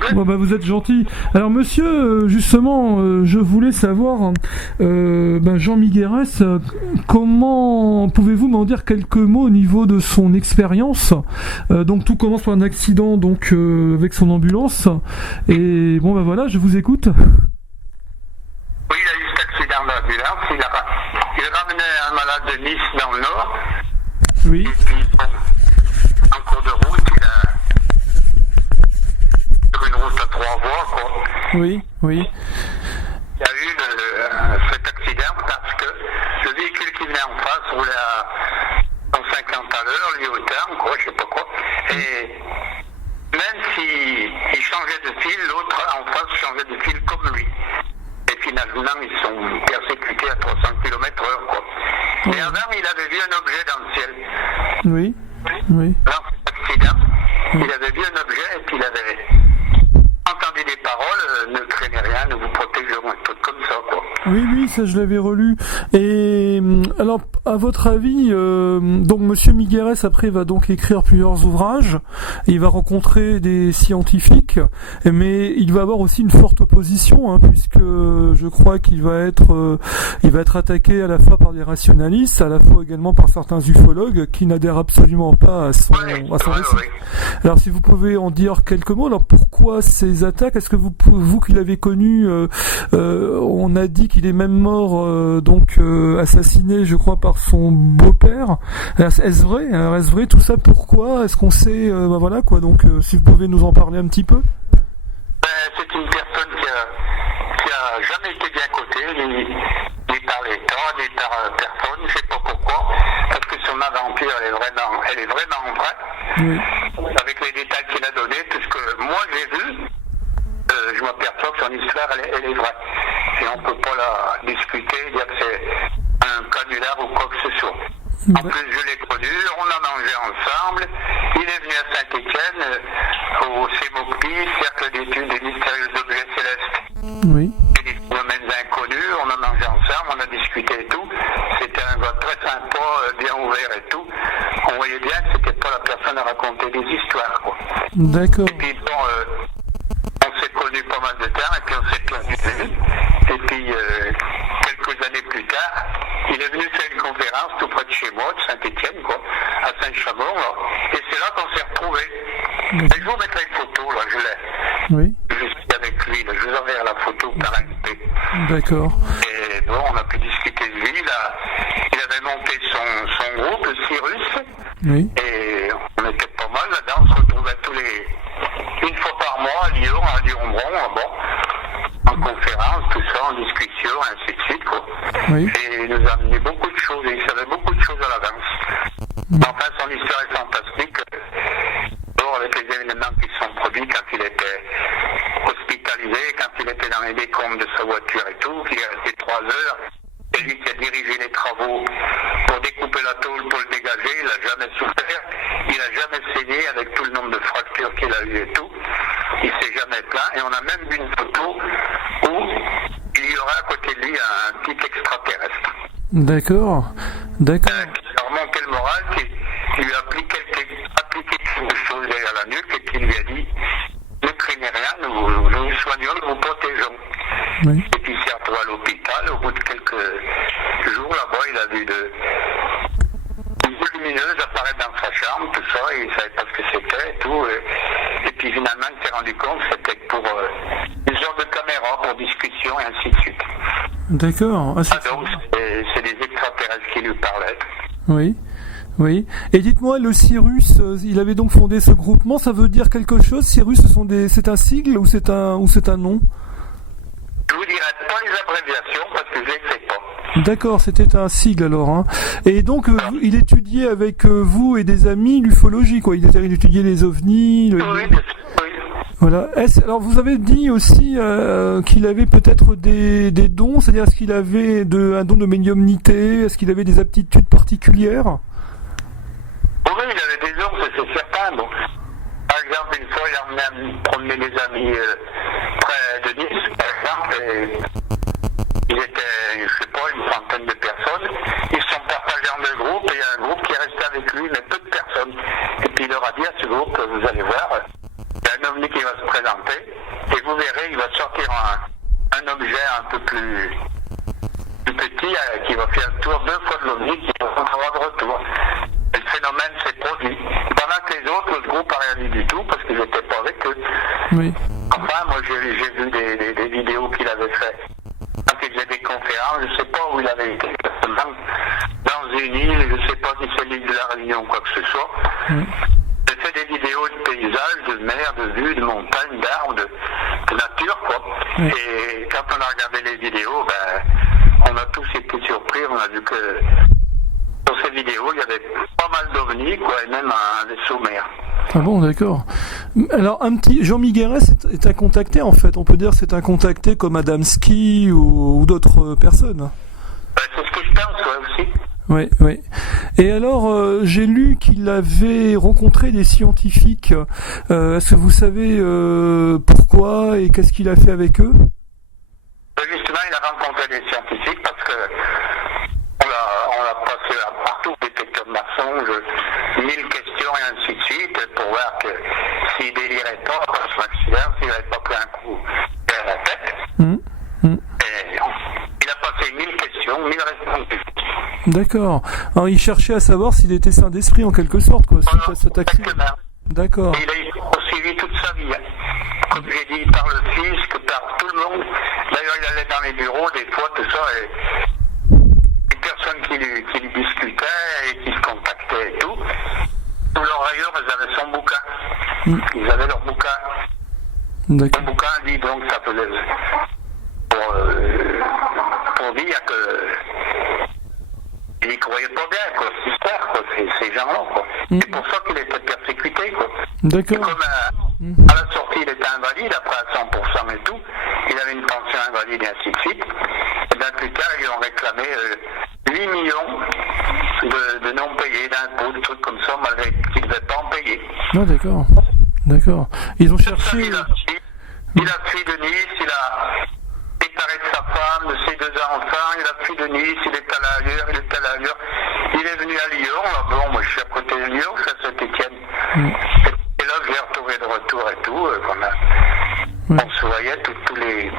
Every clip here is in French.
problème. Bon, vous êtes gentil. Alors monsieur, justement, je voulais savoir, Jean Miguérès, comment pouvez-vous m'en dire quelques mots au niveau de son expérience? Donc tout commence par un accident avec son ambulance. Et voilà, je vous écoute. Oui, il a eu cet accident d'ambulance. Il ramenait un malade de Nice dans le Nord. Oui. Et puis, en cours de route, sur une route à 3 voies, quoi. Oui. Il y a eu cet accident parce que le véhicule qui venait en face roulait à 150 à l'heure, lui autant, quoi, je sais pas quoi. Et même s'il changeait de fil, l'autre en face changeait de fil comme lui. Et finalement, ils sont persécutés à 300 km/h, quoi. Et avant, il avait vu un objet dans le ciel. Oui. Dans cet accident, il avait vu un objet et puis il avait entendu des paroles, ne craignez rien, nous vous protégerons, un truc comme ça, quoi. Oui, ça je l'avais relu. Et alors, à votre avis, donc Monsieur Miguérès après va donc écrire plusieurs ouvrages. Et il va rencontrer des scientifiques, mais il va avoir aussi une forte opposition, puisque je crois qu'il va être attaqué à la fois par des rationalistes, à la fois également par certains ufologues qui n'adhèrent absolument pas à son récit. Oui. Alors, si vous pouvez en dire quelques mots. Alors, pourquoi ces attaques? Est-ce que vous qui l'avez connu, on a dit qu'il est même mort, assassiné, je crois, par son beau-père. Est-ce vrai? Alors, est-ce vrai tout ça? Pourquoi? Est-ce qu'on sait? Voilà quoi. Donc, si vous pouvez nous en parler un petit peu. C'est une personne qui a jamais été bien cotée, ni par l'État, ni par personne. Je sais pas pourquoi. Parce que son aventure, elle est vraiment vraie. Oui. Avec les détails qu'il a donnés, tout ce que moi j'ai vu. Je m'aperçois que son histoire, elle est vraie. Et on ne peut pas la discuter, dire que c'est un canular ou quoi que ce soit. En plus, je l'ai connu, on a mangé ensemble. Il est venu à Saint-Étienne, au CEMOCPI, Cercle d'études des mystérieux objets célestes. Oui. Et des phénomènes inconnus, on a mangé ensemble, on a discuté et tout. C'était un gars très sympa, bien ouvert et tout. On voyait bien que c'était pas la personne à raconter des histoires, quoi. D'accord. Et puis, on s'est connu pas mal de temps et puis on s'est perdu de vue. Et puis, quelques années plus tard, il est venu faire une conférence tout près de chez moi, de Saint-Étienne, quoi, à Saint-Chamond, là. Et c'est là qu'on s'est retrouvés. Et je vous mettrai une photo, là, je l'ai. Oui. Je suis avec lui, là, je vous enverrai la photo par AMP. D'accord. Et bon, on a pu discuter de lui, là. Il avait monté son groupe, le Cyrus. Oui. Et on était pas mal là-dedans, on se retrouvait une fois par mois à Lyon, à Lyon-Bron, en conférence, tout ça, en discussion, ainsi de suite, quoi. Oui. Et il nous a amené beaucoup de choses, et il savait beaucoup de choses à l'avance. Enfin, son histoire est fantastique. D'abord, avec les événements qui se sont produits quand il était hospitalisé, quand il était dans les décombres de sa voiture et tout, qu'il est resté 3 heures. C'est lui qui a dirigé les travaux pour découper la tôle, pour le dégager. Il n'a jamais souffert. Il n'a jamais saigné avec tout le nombre de fractures qu'il a eu et tout. Il s'est jamais plaint. Et on a même vu une photo où il y aura à côté de lui un petit extraterrestre. D'accord. Qui a remonté le moral, qui lui a appliqué quelque chose derrière la nuque et qui lui a dit « Ne craignez rien, nous vous soignons, nous vous protégeons. » Oui. Et puis il s'est retrouvé à l'hôpital. Au bout de quelques jours là-bas, il a vu une boule lumineuse apparaître dans sa chambre, tout ça, et il ne savait pas ce que c'était et tout. Et puis finalement, il s'est rendu compte que c'était pour une sorte de caméra pour discussion et ainsi de suite. D'accord. Donc c'est des extraterrestres qui lui parlaient. Oui. Oui. Et dites-moi, le Cyrus, il avait donc fondé ce groupement, ça veut dire quelque chose? Cyrus, c'est un sigle ou c'est un nom? Je vous dirai pas les abréviations parce que je ne les sais pas. D'accord, c'était un sigle alors. Et donc, il étudiait avec vous et des amis l'ufologie, quoi. Il étudiait les ovnis. Oui. Voilà. Alors, vous avez dit aussi qu'il avait peut-être des dons, c'est-à-dire est-ce qu'il avait un don de médiumnité? Est-ce qu'il avait des aptitudes particulières? Oui, il avait des dons, c'est certain. Bon. Par exemple, une fois, il a emmené promener des amis près de Nice, par exemple, et ils étaient, je sais pas, une centaine de personnes. Ils se sont partagés en 2 groupes, et il y a un groupe qui est resté avec lui, mais peu de personnes. Et puis il leur a dit à ce groupe, vous allez voir, il y a un ovni qui va va se présenter, et vous verrez, il va sortir un objet un peu plus petit, qui va faire le tour 2 fois de l'OVNI, qui va avoir de retour. Et le phénomène s'est produit. Pendant que les autres, le groupe n'a rien dit du tout, parce qu'ils n'étaient pas avec eux. Oui. Enfin, moi, j'ai vu des vidéos qu'il avait fait. Quand il faisait des conférences, je ne sais pas où il avait été, dans une île, je ne sais pas si c'est l'île de la Réunion ou quoi que ce soit. Oui. J'ai fait des vidéos de paysages, de mer, de vues, de montagnes, d'arbres, de nature, quoi. Oui. Et quand on a regardé les vidéos, on a tous été surpris, on a vu que sur ces vidéos, il y avait pas mal d'ovnis, quoi, et même un vaisseau mer. Ah bon, d'accord. Alors, Jean Migueres est un contacté, en fait. On peut dire que c'est un contacté comme Adamski ou d'autres personnes. C'est ce que je pense, ouais, aussi. Oui, oui. Et alors, j'ai lu qu'il avait rencontré des scientifiques. Est-ce que vous savez pourquoi et qu'est-ce qu'il a fait avec eux? Justement, il a rencontré des scientifiques parce que on l'a passé partout, détecteur de mensonges, 1000 questions et ainsi de suite, pour voir que s'il délirait pas, son accident, s'il n'avait pas pris un coup derrière la tête. Et il a passé 1000 questions, 1000 réponses. D'accord. Alors, il cherchait à savoir s'il était sain d'esprit, en quelque sorte, quoi, suite à cet accident. D'accord. Il a été poursuivi toute sa vie. Comme j'ai dit, par le fisc, par tout le monde. D'ailleurs, il allait dans les bureaux, des fois, tout ça, et les personnes qui lui discutaient et qui se contactaient et tout, tous leurs rayures, ils avaient son bouquin. Ils avaient leur bouquin. D'accord. Son bouquin dit donc, ça faisait pour dire que il n'y croyait pas bien, quoi, cette histoire, quoi, ces gens-là, quoi. C'est pour ça qu'il était persécuté, quoi. D'accord. Et comme à la sortie, il était invalide, après à 100% et tout, il avait une pension invalide et ainsi de suite. Et bien plus tard, ils ont réclamé 8 millions de non payés, d'impôts, des trucs comme ça, malgré qu'ils ne devaient pas en payer. Ah, d'accord. D'accord. Ils ont cherché... Il a fui de Nice, il a séparé de sa femme, de ses 2 enfants, il a fui de Nice, il est allé ailleurs, il est venu à Lyon, là, bon, moi je suis à côté de Lyon, je suis à Saint-Étienne. Et là, je l'ai retrouvé de retour et tout, on se voyait tous les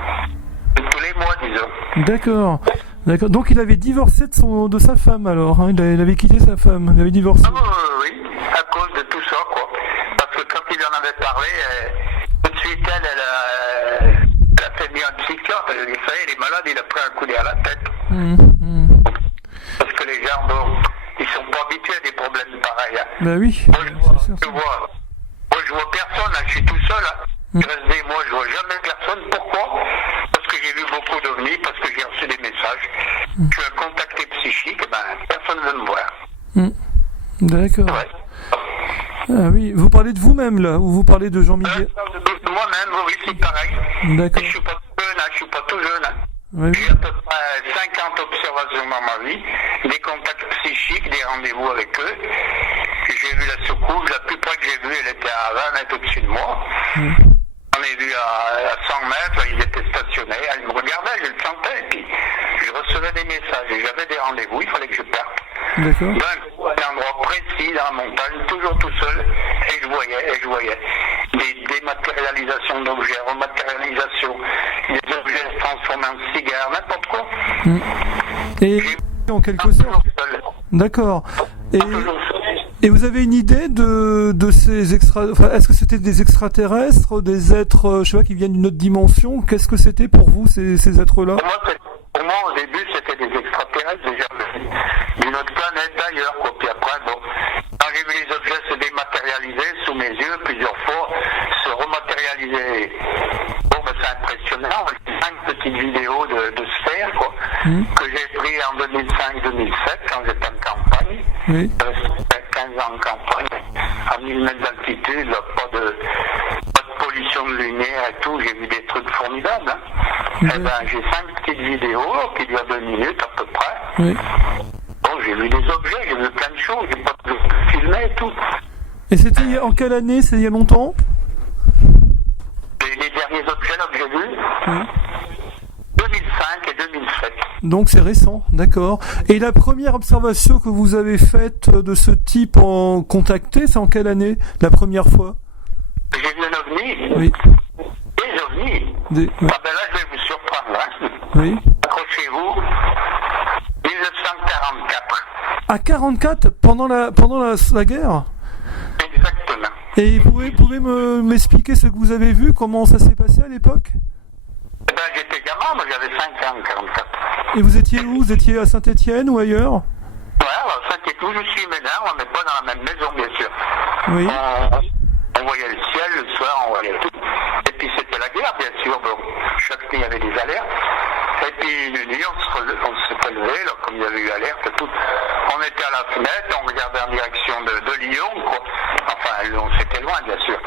mois, disons. D'accord. D'accord. Donc il avait divorcé de sa femme alors, hein. Il avait quitté sa femme, il avait divorcé. Oui, à cause de tout ça, quoi. Parce que quand il en avait parlé, tout de suite, elle a fait venir un psychiatre, elle lui dit, ça y est, il est malade, il a pris un coup derrière la tête. Parce que les gens, bon, ils sont pas habitués à des problèmes pareils. Hein. Ben oui. Moi, je vois personne, hein, je suis tout seul. Hein. Je reste des mois, je vois jamais personne. Pourquoi? Parce que j'ai vu beaucoup d'ovnis, parce que j'ai reçu des messages. Je suis un contacté psychique, personne ne veut me voir. D'accord. Ouais. Ah oui, vous parlez de vous-même là, ou vous parlez de Jean Miguel? Moi-même, oui, c'est pareil. D'accord. Je suis pas tout jeune, je suis pas tout jeune. Oui. J'ai à peu près 50 observations dans ma vie, des contacts psychiques, des rendez-vous avec eux. J'ai vu la soucoupe, la plus près que j'ai vue, elle était à 20 mètres au-dessus de moi. On est vu à 100 mètres, ils étaient stationnés, ils me regardaient, je le sentais, et puis je recevais des messages, et j'avais des rendez-vous, il fallait que je parte. D'accord. À un endroit précis, dans la montagne, toujours tout seul, et je voyais des dématérialisations d'objets, rematérialisation, des objets transformés en cigares, n'importe quoi. Et en quelque sorte. D'accord. Et vous avez une idée de ces est-ce que c'était des extraterrestres, des êtres, je sais pas, qui viennent d'une autre dimension? Qu'est-ce que c'était pour vous ces êtres-là? Pour moi, au début, c'était des extraterrestres déjà d'une autre planète d'ailleurs, quoi. Puis après, bon, quand j'ai vu les objets se dématérialiser sous mes yeux plusieurs fois, se rematérialiser, bon, c'est impressionnant. J'ai 5 petites vidéos de sphères, quoi, que j'ai pris en 2005-2007 quand j'étais en campagne. Oui. 15 ans en campagne, à 1000 mètres d'altitude, pas de pollution de lumière et tout, j'ai vu des trucs formidables. Hein. J'ai 5 petites vidéos qui durent 2 minutes à peu près. Oui. Bon, j'ai vu des objets, j'ai vu plein de choses, j'ai pas de filmer et tout. Et c'était en quelle année? C'est il y a longtemps? Les derniers objets là que j'ai vus, 2005 et 2007. Donc c'est récent, d'accord. Et la première observation que vous avez faite de ce type en contacté, c'est en quelle année, la première fois? J'ai vu un ovni ovnis. Oui. Des ovnis. Oui. Ah ben là, je vais vous surprendre. Hein. Oui. Accrochez-vous. 1944. À 44, pendant la guerre? Exactement. Et vous pouvez m'expliquer ce que vous avez vu, comment ça s'est passé à l'époque? Eh ben, j'étais gamin, moi j'avais 5 ans en 44. Et vous étiez où? Vous étiez à Saint-Étienne ou ailleurs? Ouais, alors ça qui est tout, je suis ménard, on n'est pas dans la même maison, bien sûr. Oui. On voyait le ciel, le soir, on voyait tout. Et puis c'était la guerre, bien sûr. Bon, chaque nuit, il y avait des alertes. Et puis une nuit, on s'est levé, là, comme il y avait eu alerte et tout. On était à la fenêtre, on regardait en direction de Lyon, quoi. Enfin, c'était loin, bien sûr.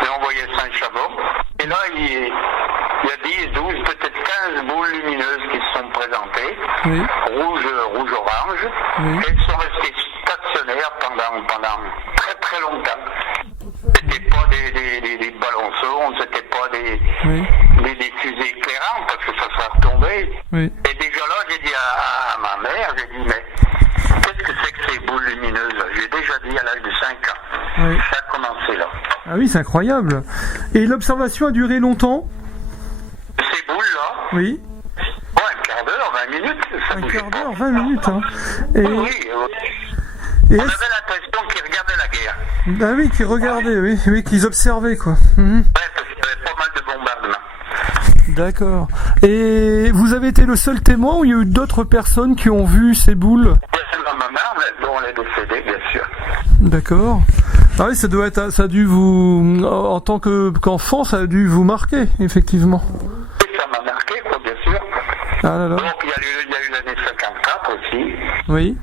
Mais on voyait Saint-Chamond. Et là, il y a 10, 12, peut-être 15 boules lumineuses qui se sont présentées. Oui. Rouge, orange. Oui. Et elles sont restées stationnaires pendant très très longtemps. C'était pas des ballons sondes, c'était pas des fusées éclairantes parce que ça serait retombé. Oui. Et déjà là, j'ai dit à ma mère, j'ai dit, mais qu'est-ce que c'est que ces boules lumineuses? J'ai déjà dit à l'âge de 5 ans. Oui. Ça a commencé là. Ah oui, c'est incroyable. Et l'observation a duré longtemps? Ces boules-là? Oui. Ouais, un quart d'heure, 20 minutes. Ça Un bougeait quart pas. d'heure, 20 minutes. Hein. Et, Oui. et On avait l'impression qu'ils regardaient la guerre. ah oui, qu'ils regardaient, oui, qu'ils observaient, quoi. Ouais, parce qu'il y avait pas mal de bombardements. D'accord. Et vous avez été le seul témoin ou il y a eu d'autres personnes qui ont vu ces boules? Ma maman, mais bon, elle est décédée, bien sûr. D'accord. Ah oui, ça a dû vous, en tant qu'enfant, ça a dû vous marquer, effectivement. Et ça m'a marqué, quoi, bien sûr. Ah là là. Donc, il y a eu l'année 54 aussi. Oui.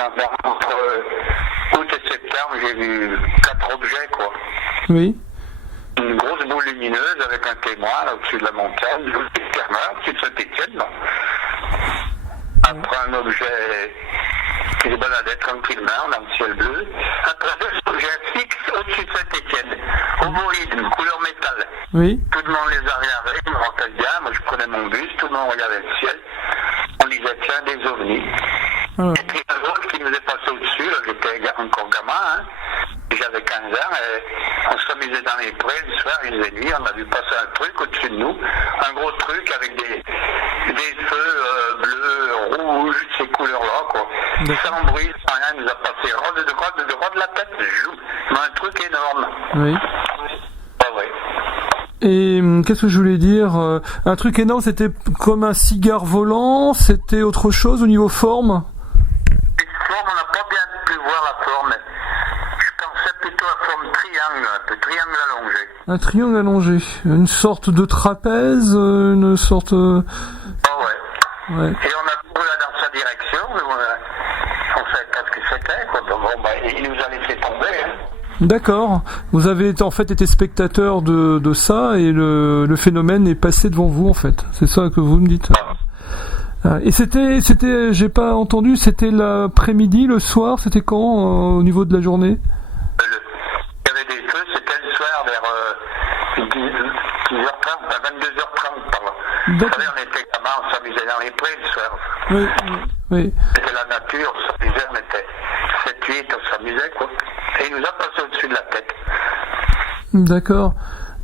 Entre août et septembre, j'ai vu 4 objets, quoi. Oui. Une grosse boule lumineuse avec un témoin là au-dessus de la montagne, au-dessus de Saint-Étienne. Après un objet qui se baladait tranquillement dans le ciel bleu. Après 2 objets fixes au-dessus de Saint-Étienne, ovoïdes, couleur métal. Oui. Tout le monde les a regardés, je me rappelle bien, moi je prenais mon bus, tout le monde regardait le ciel. On disait tiens, des ovnis. Alors. Et puis un autre qui nous est passé au-dessus, là j'étais encore gamin, hein. J'avais 15 ans et on s'amusait dans les prés le soir, il faisait nuit, on a vu passer un truc au-dessus de nous, un gros truc avec des feux bleus, rouges, ces couleurs-là, quoi. Sans bruit, sans rien, il nous a passé droit de la tête, mais un truc énorme. Oui. Ah ouais. Et qu'est-ce que je voulais dire? Un truc énorme, c'était comme un cigare volant, c'était autre chose au niveau forme? Une forme, on n'a pas bien pu voir la forme, mais je pensais plutôt à forme triangle, un peu triangle allongé. Un triangle allongé, une sorte de trapèze, une sorte... Ah ouais. Ouais. Et on a couru là dans sa direction, mais on savait pas ce que c'était, quoi. Bon, bah, il nous a laissé tomber, hein. D'accord. Vous avez en fait été spectateur de ça et le phénomène est passé devant vous en fait. C'est ça que vous me dites. Et c'était, j'ai pas entendu, c'était l'après-midi, le soir, c'était quand au niveau de la journée? Il y avait des feux, c'était le soir vers 10h30, à 22h30 par là. Vous savez, on était gamins, on s'amusait dans les prés le soir. Oui. C'était la nature, on s'amusait, on était 7-8, on s'amusait, quoi. Et il nous a passé au-dessus de la tête. D'accord.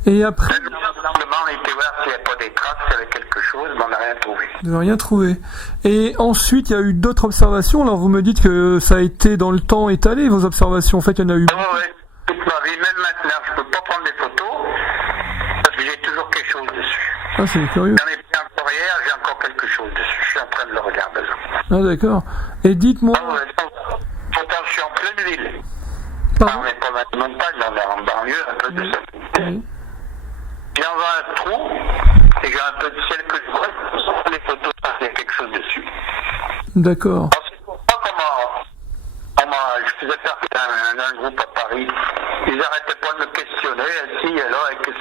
Et après... Le lendemain, on était voir s'il n'y avait pas des traces, s'il y avait quelque chose, mais on n'a rien trouvé. Vous n'avez rien trouvé. Et ensuite, il y a eu d'autres observations. Alors, vous me dites que ça a été dans le temps étalé, vos observations. En fait, il y en a eu... Oui, toute ma vie, même maintenant, je ne peux pas prendre des photos, parce que j'ai toujours quelque chose dessus. Ah, c'est curieux. J'en ai pris encore hier, j'ai encore quelque chose dessus. Je suis en train de le regarder. Ah, d'accord. Et dites-moi... Pourtant, je suis en pleine ville. Pardon. On n'est pas dans la montagne, on est en banlieue, un peu de ça. Oui. J'ai en un trou, et j'ai un peu de ciel que je vois, les photos, il y a quelque chose dessus. D'accord. Alors, c'est pour ça je faisais partie d'un groupe à Paris. Ils n'arrêtaient pas de me questionner, si et là, et que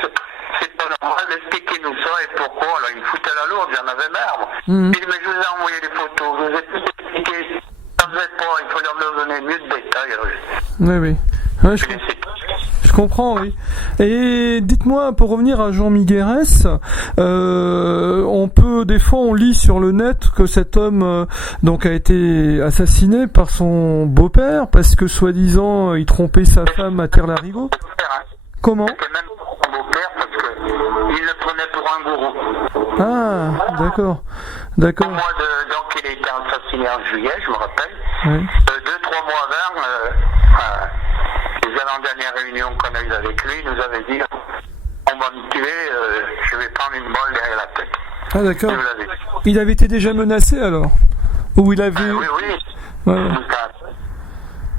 c'est pas normal, expliquez-nous ça et pourquoi. Alors, ils me foutaient la lourde, j'en avais marre. Ils disaient, mais je vous ai envoyé des photos, je vous ai tout expliqué. Ça ne faisait pas, il faut leur donner mieux de détails. Oui. Ouais, je comprends, oui. Et dites-moi, pour revenir à Jean Miguérès, des fois on lit sur le net que cet homme donc a été assassiné par son beau-père parce que soi-disant il trompait sa femme à Terre-Larigot. Comment? C'était même son beau-père. il le prenait pour un gourou. Ah, d'accord. Au D'accord. mois donc il a été assassiné en juillet, je me rappelle. Oui. 2-3 mois avant, les avant-dernières réunions qu'on a eues avec lui, il nous avait dit on va me tuer, je vais prendre une balle derrière la tête. Ah, d'accord. Il nous l'avait dit. Il avait été déjà menacé alors? Ou il avait... Oui. Ouais.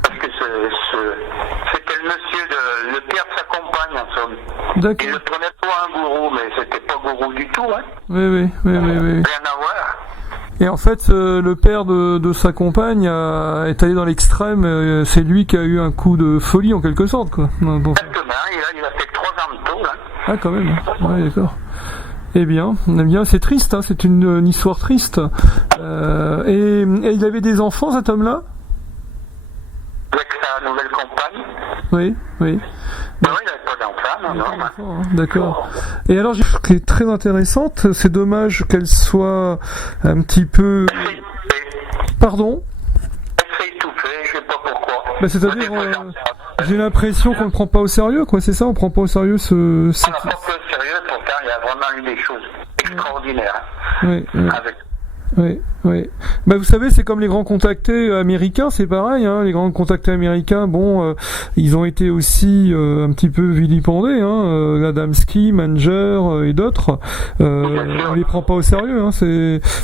Parce que c'était le monsieur, le père de sa compagne en somme. D'accord. Il le prenait pour un gourou, mais c'était pas gourou du tout, hein. Oui. Rien à voir. Et en fait, le père de sa compagne est allé dans l'extrême. C'est lui qui a eu un coup de folie en quelque sorte, quoi. Bon. Exactement, il a fait 3 ans de tôle, hein. Ah, quand même. Ouais, d'accord. Eh bien, c'est triste. Hein, c'est une histoire triste. Et il avait des enfants, cet homme-là? Avec sa nouvelle compagne. Oui. Non, il n'avait pas d'enfant, non. D'accord. Et alors, ce qui est très intéressante, c'est dommage qu'elle soit un petit peu... Pardon? Elle s'est étouffée, je sais pas pourquoi. C'est-à-dire, j'ai l'impression qu'on ne prend pas au sérieux, quoi. C'est ça, on prend pas au sérieux On n'a pas pris au sérieux, pourtant il y a vraiment eu des choses extraordinaires. Oui. Avec... Oui. Vous savez, c'est comme les grands contactés américains, c'est pareil. Hein, les grands contactés américains, ils ont été aussi un petit peu vilipendés. Adamski, Manger et d'autres. On les prend pas au sérieux. Hein,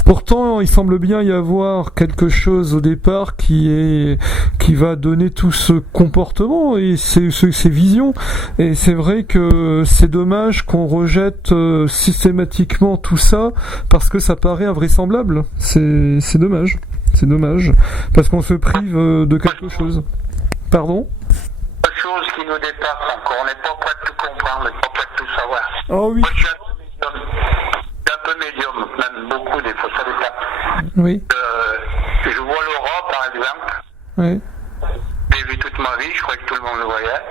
pourtant, il semble bien y avoir quelque chose au départ qui va donner tout ce comportement et ces visions. Et c'est vrai que c'est dommage qu'on rejette systématiquement tout ça parce que ça paraît invraisemblable. C'est dommage. C'est dommage. Parce qu'on se prive de quelque chose. Pardon? Autre chose qui nous dépasse encore. On n'est pas prêt de tout comprendre, on n'est pas prêt de tout savoir. Oh oui. Moi, je suis un peu médium, même beaucoup des fois, ça dépend. Oui. Je vois l'aura, par exemple. Oui. J'ai vu toute ma vie, je crois que tout le monde le voyait.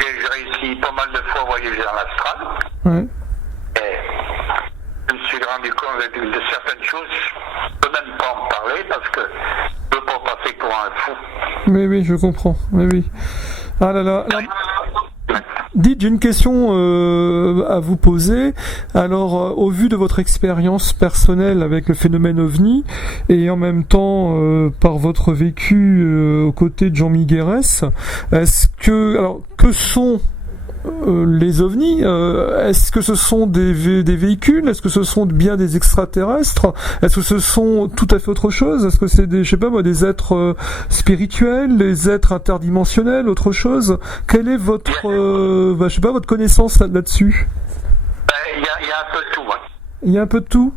Et j'ai réussi pas mal de fois à voyager dans l'astral. Oui. Et je me suis rendu compte de certaines choses. Je ne peux même pas en parler parce que je ne veux pas passer pour un fou. Oui, je comprends. Oui. Ah là là. Dites, j'ai une question à vous poser. Alors, au vu de votre expérience personnelle avec le phénomène OVNI et en même temps par votre vécu aux côtés de Jean Miguerès, que sont les ovnis, est-ce que ce sont des véhicules? Est-ce que ce sont bien des extraterrestres? Est-ce que ce sont tout à fait autre chose? Est-ce que c'est des êtres spirituels, des êtres interdimensionnels, autre chose? Quelle est votre, votre connaissance là-dessus? Il y a un peu de tout. Hein. Il y a un peu de tout?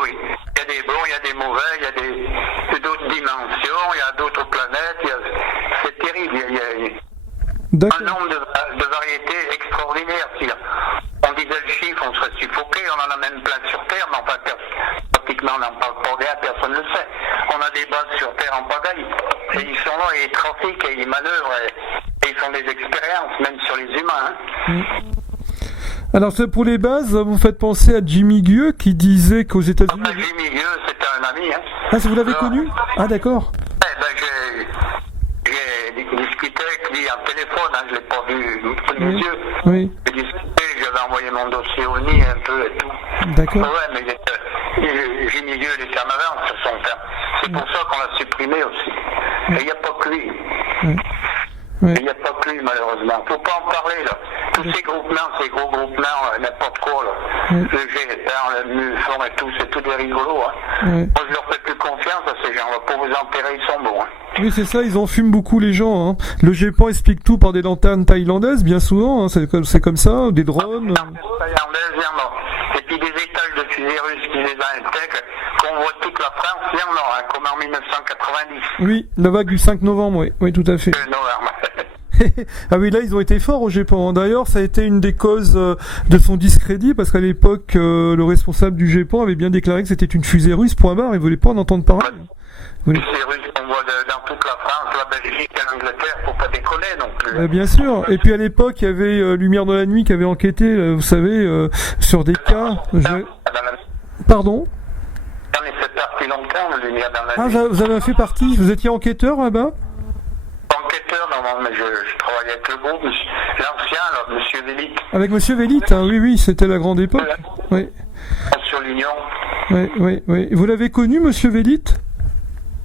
Oui. Il y a des bons, il y a des mauvais, il y a d'autres dimensions, il y a d'autres planètes. C'est terrible. Il y a un nombre de variétés extraordinaires. Si on disait le chiffre, on serait suffoqué. On en a même plein sur Terre, mais enfin, pratiquement on n'en parle pas bien, personne ne le sait. On a des bases sur Terre en pagaille. Et ils sont là, et ils trafiquent, et ils manœuvrent, et ils font des expériences, même sur les humains. Hein. Alors, pour les bases, vous faites penser à Jimmy Gueux qui disait qu'aux États-Unis... Jimmy Gueux, c'était un ami. Hein. Ah, vous l'avez connu? Ah, d'accord. J'ai discuté avec lui en téléphone, hein, je ne l'ai pas vu des yeux. Oui. J'ai discuté, j'avais envoyé mon dossier au nid un peu et tout. D'accord. Ouais, mais Jimmy Gueux, il était en avance sur son temps. C'est pour ça qu'on l'a supprimé aussi. Et il n'y a pas que lui. Il n'y a pas que lui, malheureusement. Il ne faut pas en parler, là. Tous ces groupements, ces gros groupements, n'importe quoi, là. Le GFR, le MUFON et tout, c'est tout des rigolos, hein. Moi, je leur fais plus confiance à ces gens-là. Pour vous enterrer, ils sont bons, hein. Oui, c'est ça, ils enfument beaucoup les gens, hein. Le GEPAN explique tout par des lanternes thaïlandaises, bien souvent, hein. C'est comme ça, des drones. Thaïlandaises, il y en a. Et puis des étages de fusées russes qui les intègrent, qu'on voit toute la France, il y en a, hein, comme en 1990. Oui, la vague du 5 novembre, oui, tout à fait. Novembre. Ah oui, là, ils ont été forts au GEPAN. D'ailleurs, ça a été une des causes de son discrédit, parce qu'à l'époque, le responsable du GEPAN avait bien déclaré que c'était une fusée russe, point barre, il voulait pas en entendre parler. Oui. Fusée russe qu'on voit dans toute la France, la Belgique et l'Angleterre, faut pas déconner non plus. Bien sûr. Et puis à l'époque, il y avait Lumière de la Nuit qui avait enquêté, vous savez, sur des cas... Pardon? J'en ai fait partie longtemps, Lumière dans la Nuit. Ah, vous avez fait partie? Vous étiez enquêteur là-bas? Enquêteur dans mon mais je travaille avec le groupe, l'ancien, là, Monsieur Vélite. Avec Monsieur Vélite, hein, oui, c'était la grande époque. Voilà. Oui. Sur l'Union. Oui. Vous l'avez connu, Monsieur Vélite?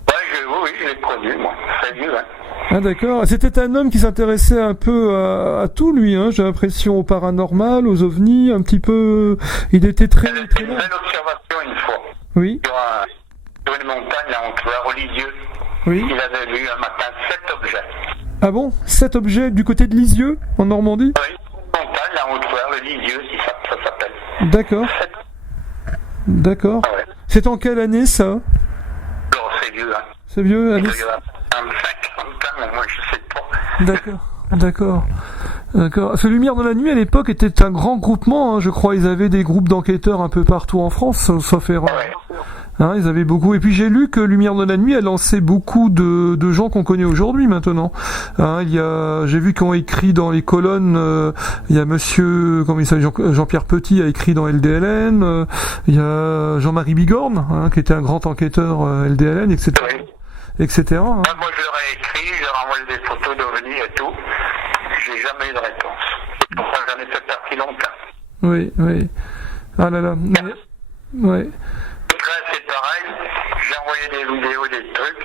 Oui, je l'ai connu, moi. C'est vieux, hein. Ah d'accord. C'était un homme qui s'intéressait un peu à tout, lui, hein. J'ai l'impression au paranormal, aux ovnis, un petit peu... Il était très... Il avait très fait une belle observation une fois. Oui. Sur une montagne, là, entre la Lisieux. Oui. Il avait vu un matin 7 objets. Ah bon? 7 objets du côté de Lisieux, en Normandie? Oui, une montagne, là, entre le Lisieux, si ça s'appelle. D'accord. 7. D'accord. Ah ouais. C'est en quelle année, ça? Alors, c'est vieux, hein. C'est vieux, année... Il y a 25 ans, mais moi, je sais pas. D'accord. Parce que Lumière dans la nuit, à l'époque, était un grand groupement, hein, je crois. Ils avaient des groupes d'enquêteurs un peu partout en France, sauf erreur. Ouais. Hein, ils avaient beaucoup. Et puis j'ai lu que Lumière dans la nuit a lancé beaucoup de gens qu'on connaît aujourd'hui maintenant. Hein, j'ai vu qu'on écrit dans les colonnes. Il y a Monsieur, comment il s'appelle, Jean-Pierre Petit a écrit dans LDLN. Il y a Jean-Marie Bigorne, hein, qui était un grand enquêteur LDLN, etc. Oui. Etc. Hein. Moi, je leur ai écrit, je leur ai envoyé des photos d'OVNI et tout. J'ai jamais eu de réponse. Pourquoi j'en ai fait partie longtemps. Oui. Ah là là. Ouais. C'est pareil, j'ai envoyé des vidéos, des trucs.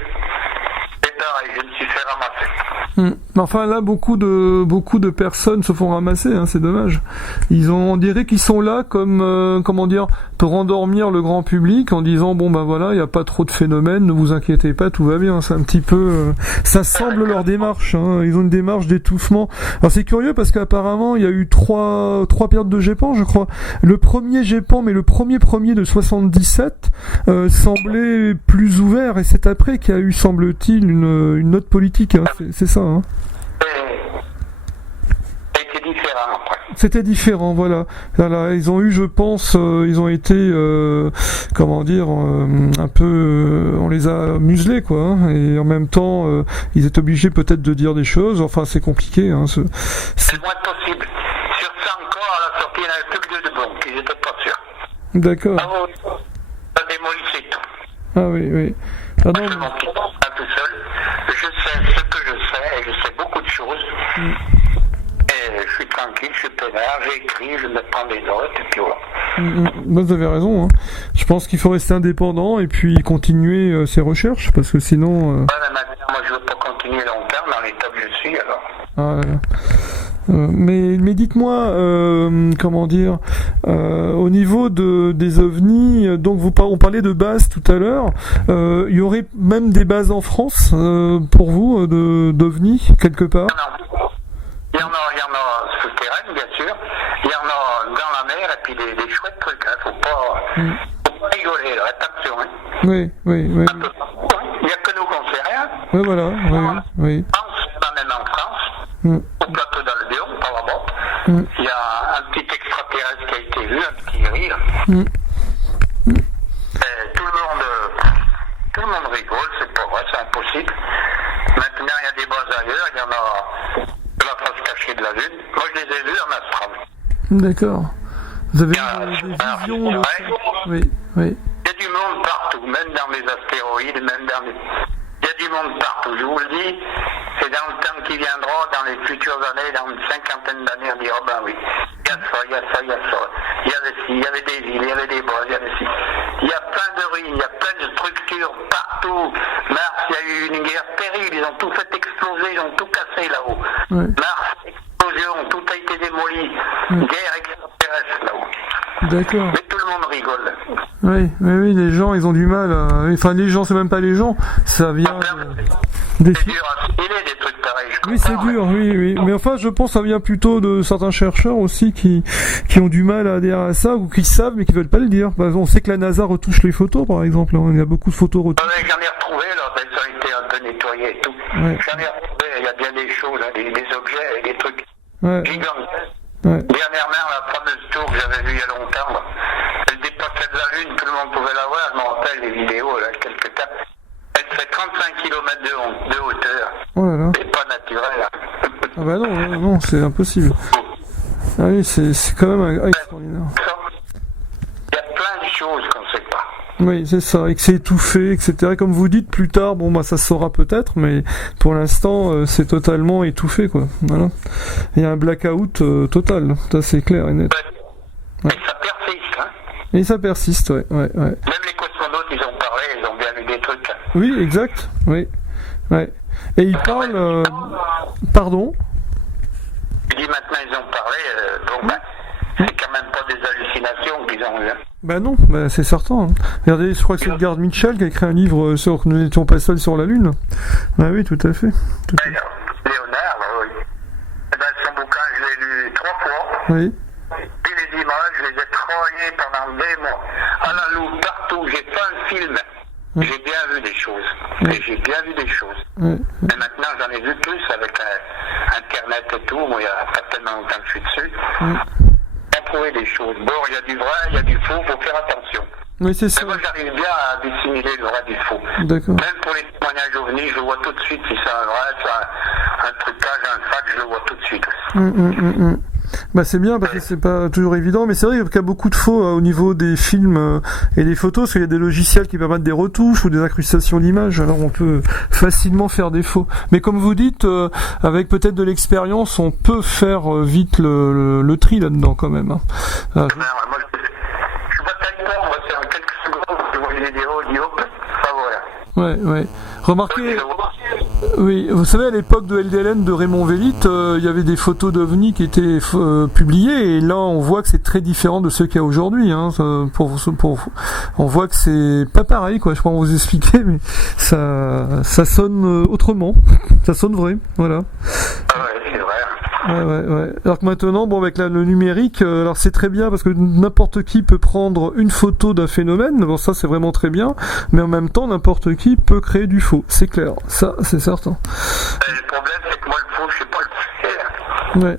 C'est pareil, je me suis fait ramasser. Enfin là, beaucoup de personnes se font ramasser, hein, c'est dommage. On dirait qu'ils sont là comme, comment dire, pour endormir le grand public en disant bon ben voilà, il n'y a pas trop de phénomènes, ne vous inquiétez pas, tout va bien. C'est un petit peu, ça semble leur démarche. Hein, ils ont une démarche d'étouffement. Alors c'est curieux parce qu'apparemment il y a eu trois périodes de GEPAN, je crois. Le premier GEPAN, mais le premier de 77 semblait plus ouvert et c'est après qu'il y a eu, semble-t-il, une note politique. Hein, c'est ça. Hein. C'était différent après. C'était différent, voilà. Ils ont eu, je pense, ils ont été, comment dire, un peu, on les a muselés, quoi. Hein, et en même temps, ils étaient obligés peut-être de dire des choses. Enfin, c'est compliqué. Hein, c'est le moins possible. Sur 100 corps, à la sortie, il n'y en avait plus que 2 de bons. Ils n'étaient pas sûrs. D'accord. Ça démolissait tout. Ah oui. Ah non. Je m'en quitte pas tout seul. Je sais ce que je sais et je sais beaucoup de choses. Et je suis tranquille, je suis peinard, j'écris, je me prends des notes et puis voilà. Vous avez raison. Hein. Je pense qu'il faut rester indépendant et puis continuer ses recherches parce que sinon. Ouais, mais maintenant, moi je veux pas continuer longtemps dans l'état que je suis alors. Ah, mais dites-moi, comment dire, au niveau des ovnis, donc on parlait de bases tout à l'heure, il y aurait même des bases en France pour vous d'ovnis quelque part? Il y en a souterraines bien sûr, il y en a dans la mer et puis des chouettes trucs, hein. Faut pas rigoler là, attention. Hein. Oui. Il n'y a que nous qu'on sait rien. Oui, voilà, oui. Même en France, au plateau d'Albion, par là-bas, il y a un petit extraterrestre qui a été vu, un petit rire. Et tout le monde rigole, c'est pas vrai, c'est impossible. Maintenant, il y a des bases ailleurs, il y en a de la face cachée de la Lune. Moi, je les ai vus en astral. D'accord. Vous avez des visions de... Oui. Il y a du monde partout, même dans les astéroïdes, même dans les... Il y a du monde partout, je vous le dis. C'est dans le temps qui viendra, dans les futures années, dans une cinquantaine d'années, on dira, ben oui, il y a ça. Il y avait ci, il y avait des villes, il y avait des bois, il y avait ci. Il y a plein de ruines, il y a plein de structures partout. Mars, il y a eu une guerre terrible, ils ont tout fait exploser, ils ont tout cassé là-haut. Mars, explosion, tout a été démoli. Guerre extraterrestre là-haut. D'accord. Mais tout le monde rigole. Oui, les gens, ils ont du mal. Enfin, les gens, c'est même pas les gens. Ça vient. C'est dur à filer des trucs pareils. Oui, c'est dur, oui. Mais enfin, je pense que ça vient plutôt de certains chercheurs aussi qui ont du mal à adhérer à ça ou qui savent mais qui veulent pas le dire. On sait que la NASA retouche les photos, par exemple. Hein. Il y a beaucoup de photos retouchées. J'en ai retrouvé, là, elles ont été un peu nettoyées et tout. J'en ai retrouvé, il y a bien des choses, hein, des objets et des trucs gigantesques. Dernièrement, la fameuse tour que j'avais vue il y a longtemps, là, elle dépassait de la Lune, tout le monde pouvait la voir, je me rappelle les vidéos, là, quelque temps. Elle fait 35 km de hauteur. Oh là là. C'est pas naturel. Hein. Ah bah non, c'est impossible. Ah oui, c'est quand même extraordinaire. Il y a plein de choses qu'on ne sait pas. Oui, c'est ça, et que c'est étouffé, etc. Comme vous dites, plus tard, bon, bah, ça se saura peut-être, mais pour l'instant, c'est totalement étouffé, quoi. Voilà. Il y a un blackout total, ça c'est clair et net. Ouais. Et ça persiste, hein. Et ça persiste, ouais. Même les cosmonautes, ils ont parlé, ils ont bien vu des trucs. Oui, exact, oui. Ouais. Et ils parlent... Pardon ? Je dis maintenant, ils ont parlé, c'est quand même pas des hallucinations qu'ils ont eues. Hein. Ben non, c'est certain. Hein. Regardez, je crois que c'est Edgar Mitchell qui a écrit un livre sur que nous n'étions pas seuls sur la Lune. Ben oui, tout à fait. Léonard, oui. Son bouquin, je l'ai lu 3 fois. Oui. Puis les images, je les ai travaillées pendant des mois. À la loupe, partout, j'ai fait un film. J'ai bien vu des choses. Et j'ai bien vu des choses. Mais maintenant, j'en ai vu plus avec Internet et tout. Moi, il n'y a pas tellement longtemps que je suis dessus. On a trouvé des choses. Bon, il y a du vrai, il y a du faux, il faut faire attention. Oui, c'est ça. Mais moi, j'arrive bien à dissimuler le vrai du faux. D'accord. Même pour les témoignages ovnis, je le vois tout de suite si c'est un vrai, c'est un trucage, un fac, je le vois tout de suite. Bah c'est bien parce que c'est pas toujours évident, mais c'est vrai qu'il y a beaucoup de faux au niveau des films et des photos, parce qu'il y a des logiciels qui permettent des retouches ou des incrustations d'images, alors on peut facilement faire des faux. Mais comme vous dites, avec peut-être de l'expérience, on peut faire vite le tri là-dedans quand même. Hein. Moi, je bataille pas, on va faire en quelques secondes, je vois les vidéos, je dis hop, ça voilà. Ouais. Remarquez, oui, vous savez, à l'époque de LDLN de Raymond Vellit, il y avait des photos d'OVNI qui étaient publiées, et là on voit que c'est très différent de ceux qu'il y a aujourd'hui. Hein, on voit que c'est pas pareil, quoi. Je peux vous expliquer, mais ça sonne autrement, ça sonne vrai, voilà. Ah ouais, c'est vrai. Ouais. Alors que maintenant, bon, avec le numérique, alors c'est très bien parce que n'importe qui peut prendre une photo d'un phénomène. Bon, ça c'est vraiment très bien, mais en même temps, n'importe qui peut créer du faux. C'est clair, ça c'est certain. Le problème, c'est que moi le faux, je sais pas le faire. Ouais.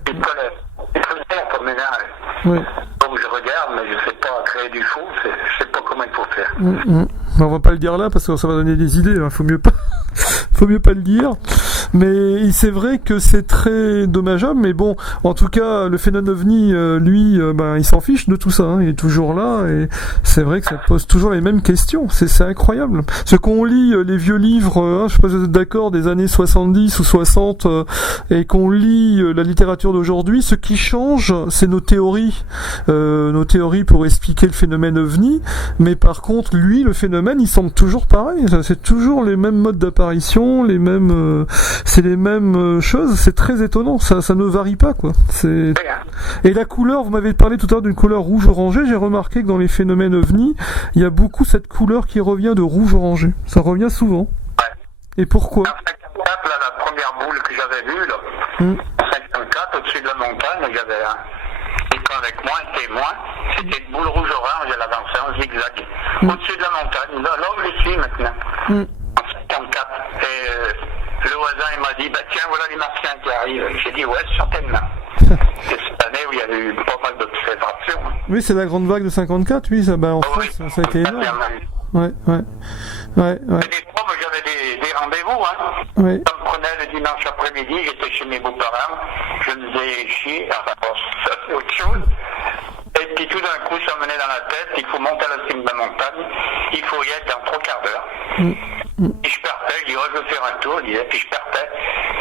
Il faut le faire pour m'énerver. Ouais. Donc je regarde, mais je sais pas créer du faux. Je sais pas comment il faut faire. On va pas le dire là parce que ça va donner des idées. Hein. Faut mieux pas le dire. Mais c'est vrai que c'est très dommageable, mais bon, en tout cas, le phénomène OVNI, lui, il s'en fiche de tout ça, hein, il est toujours là, et c'est vrai que ça pose toujours les mêmes questions, c'est incroyable. Ce qu'on lit les vieux livres, je sais pas si vous êtes d'accord, des années 70 ou 60, et qu'on lit la littérature d'aujourd'hui, ce qui change, c'est nos théories pour expliquer le phénomène OVNI, mais par contre, lui, le phénomène, il semble toujours pareil, c'est toujours les mêmes modes d'apparition, c'est les mêmes choses, c'est très étonnant, ça ne varie pas, quoi. Et la couleur, vous m'avez parlé tout à l'heure d'une couleur rouge-orangé, j'ai remarqué que dans les phénomènes OVNI, il y a beaucoup cette couleur qui revient de rouge-orangé, ça revient souvent. Et pourquoi? En 54, là, la première boule que j'avais vue, là, en 54, au-dessus de la montagne, j'avais quelqu'un avec moi, un témoin, c'était une boule rouge-orange, elle avançait en zigzag, au-dessus de la montagne, là où je suis maintenant, en 54, et le voisin, il m'a dit, tiens, voilà les martiens qui arrivent. J'ai dit, ouais, certainement. C'est cette année où il y a eu pas mal d'observations. Oui, c'est la grande vague de 54, oui, ça, en France, ça a été énorme. Ouais. Et des fois, moi, j'avais des rendez-vous, hein. Ouais. Ça me prenait le dimanche après-midi, j'étais chez mes beaux-parents, je me faisais chier, enfin, ça c'est autre chose. Et puis tout d'un coup, ça me menait dans la tête, il faut monter à la cime de la montagne, il faut y être dans 3 quarts d'heure. Et je partais, je dis, je veux faire un tour, puis je partais.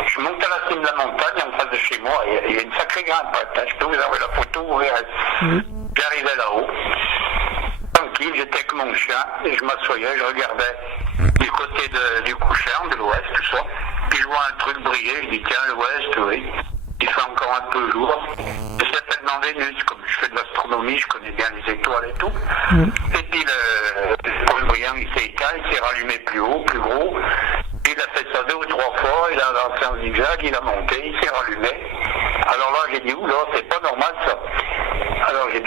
Je montais à la cime de la montagne, en face de chez moi, il y a une sacrée grimpe, je peux vous envoyer la photo, vous verrez. J'arrivais là-haut, tranquille, j'étais avec mon chien, et je m'assoyais, je regardais du côté du couchant, de l'ouest, tout ça. Puis je vois un truc briller, je dis, tiens, l'ouest, oui. Il fait encore un peu jour. Et c'est tellement Vénus, comme je fais de l'astronomie, je connais bien les étoiles et tout. Et puis le point brillant, il s'est éteint, il s'est rallumé plus haut, plus gros. Il a fait ça 2 ou 3 fois, il a avancé en zigzag, il a monté, il s'est rallumé. Alors là, j'ai dit, oula, c'est pas normal ça. Alors j'ai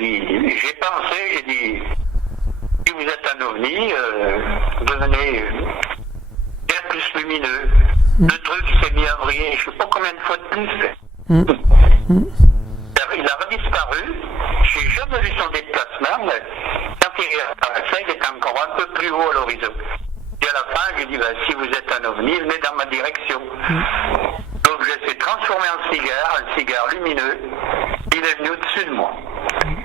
pensé, j'ai dit, si vous êtes un ovni, devenez bien plus lumineux. Le truc s'est mis à briller, je sais pas combien de fois de plus. Il a redisparu, j'ai jamais vu son déplacement, mais quand il réapparaissait, il était encore un peu plus haut à l'horizon. Et à la fin, j'ai dit, si vous êtes un ovni, venez dans ma direction. L'objet s'est transformé en cigare, un cigare lumineux, il est venu au-dessus de moi.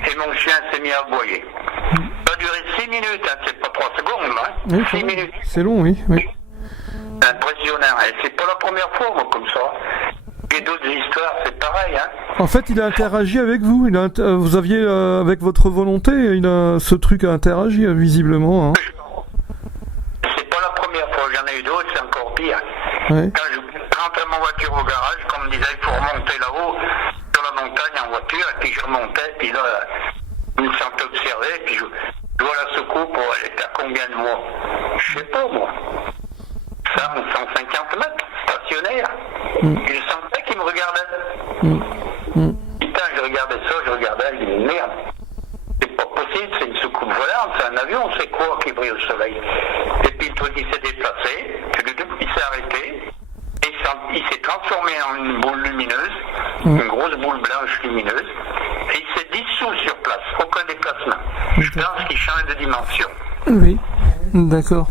Et mon chien s'est mis à aboyer. Ça a duré 6 6 minutes, hein, c'est pas 3 secondes, hein. Oui, 6 minutes. c'est long, oui. Oui. Impressionnant, et c'est pas la première fois, moi, comme ça. Et d'autres histoires, c'est pareil, hein. En fait, il a interagi avec vous. Vous aviez, avec votre volonté, ce truc a interagi, visiblement. Hein. C'est pas la première fois, j'en ai eu d'autres, c'est encore pire. Ouais. Quand je rentrais ma voiture au garage, comme me disait, il faut remonter là-haut, sur la montagne en voiture, et puis je remontais, puis là, je me sentais observé, puis je vois la soucoupe, elle était à combien de mois? Je sais pas, moi. 150 mètres, stationnaire. Et je sentais qu'il me regardait. Putain, je regardais ça, je regardais, je dis, merde, c'est pas possible, c'est une soucoupe volante, c'est un avion, c'est quoi qui brille au soleil? Et puis le truc, il s'est déplacé, il s'est arrêté, et il s'est transformé en une boule lumineuse, une grosse boule blanche lumineuse, et il s'est dissous sur place, aucun déplacement. Je pense qu'il change de dimension. Oui, d'accord.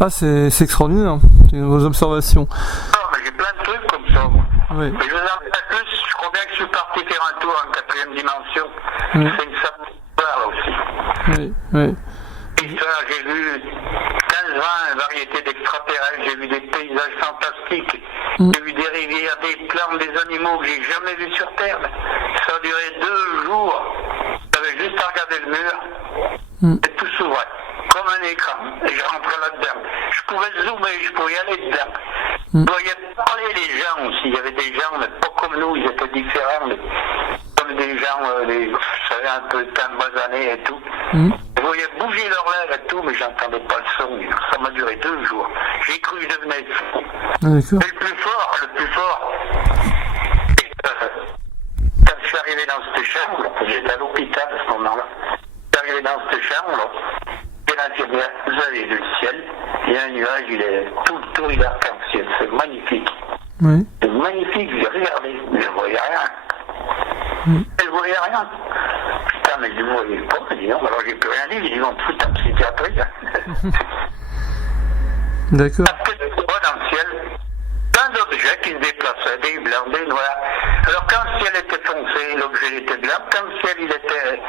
Ah, c'est extraordinaire, vos observations. Non, mais j'ai plein de trucs comme ça, moi. Oui. Mais je vous en dis pas plus, je crois bien que je suis parti faire un tour en 4e dimension. Oui. C'est une certaine histoire, là aussi. Oui, oui. Histoire, j'ai vu 15-20 variétés d'extraterrestres, j'ai vu des paysages fantastiques, j'ai vu des rivières, des plantes, des animaux que j'ai jamais vus sur Terre. Ça a duré 2 jours. J'avais juste à regarder le mur, et tout s'ouvrait. Comme un écran, et je rentrais là-dedans. Je pouvais zoomer, je pouvais y aller dedans. Je voyais parler les gens aussi. Il y avait des gens, mais pas comme nous, ils étaient différents, mais comme des gens, vous savez, un peu basanés et tout. Je voyais bouger leurs lèvres et tout, mais j'entendais pas le son. Ça m'a duré 2 jours. J'ai cru que je devenais fou. Ah, d'accord. Mais le plus fort, c'est que, quand je suis arrivé dans cette chambre, j'étais à l'hôpital à ce moment-là, je suis arrivé dans cette chambre-là, l'infirmière, vous avez vu le ciel, il y a un nuage, il est tout le tour, il est arc-en-ciel, c'est magnifique. Oui. C'est magnifique, j'ai regardé, mais je ne voyais rien. Je ne voyais rien. Putain, mais je ne voyais pas, je dis non, alors j'ai plus rien dit, ils vont te foutre en psychiatrie. D'accord. Parce que je vois dans le ciel plein d'objets qui se déplaçaient, des blancs, des noirs. Alors quand le ciel était foncé, l'objet était blanc, quand le ciel il était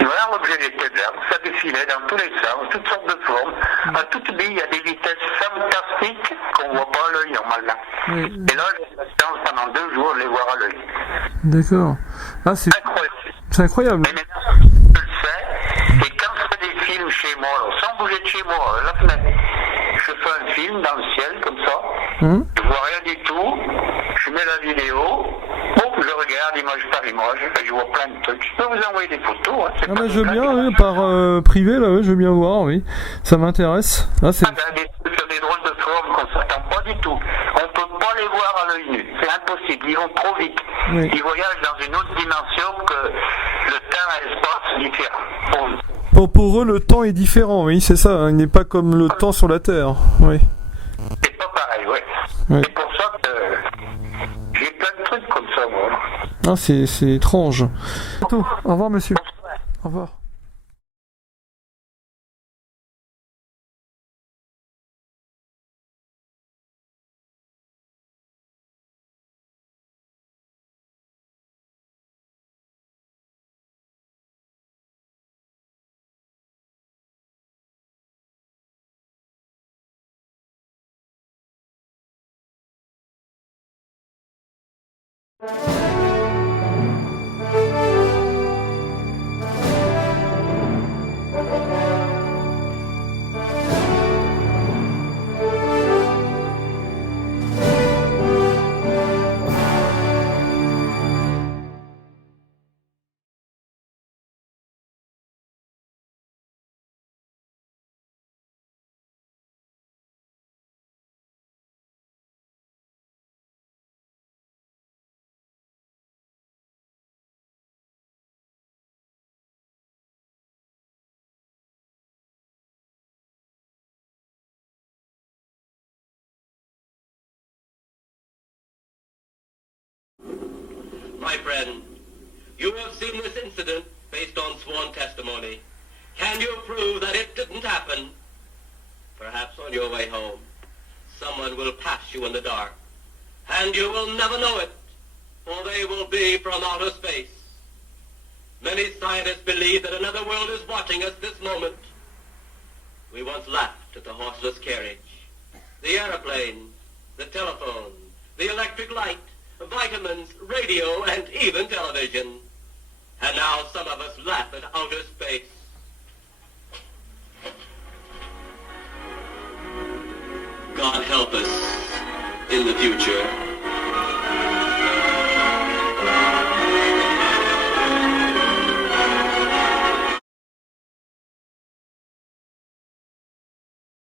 noir, l'objet était blanc, ça défilait dans tous les sens, toutes sortes de formes, à toute bille, à des vitesses fantastiques qu'on ne voit pas à l'œil normalement. Et là, j'ai eu la chance pendant 2 jours de les voir à l'œil. D'accord. Ah, c'est Incroyable. C'est incroyable. Mais maintenant, je le sais, et quand je fais des films chez moi, là, sans bouger de chez moi, la fenêtre, je fais un film dans le ciel, comme ça, je vois rien du tout, je mets la vidéo, je regarde image par image, je vois plein de trucs. Je peux vous envoyer des photos. Hein, ah bah je veux bien, oui, par privé, là, je veux bien voir, oui. Ça m'intéresse. Ah, c'est... des trucs sur des drôles de formes qu'on ne s'attend pas du tout. On ne peut pas les voir à l'œil nu. C'est impossible. Ils vont trop vite. Oui. Ils voyagent dans une autre dimension que le temps et l'espace différents. Pour eux, le temps est différent, oui, c'est ça. Hein, il n'est pas comme le temps sur la Terre. Oui. C'est pas pareil, oui. C'est pour ça que j'ai plein de trucs comme ça, moi. Ah, c'est étrange. Au revoir, monsieur. Au revoir. My friend, you have seen this incident based on sworn testimony. Can you prove that it didn't happen? Perhaps on your way home, someone will pass you in the dark, and you will never know it, for they will be from outer space. Many scientists believe that another world is watching us this moment, We once laughed at the horseless carriage, the aeroplane, the telephone, the electric light, vitamins, radio, and even television. And now some of us laugh at outer space. God help us in the future.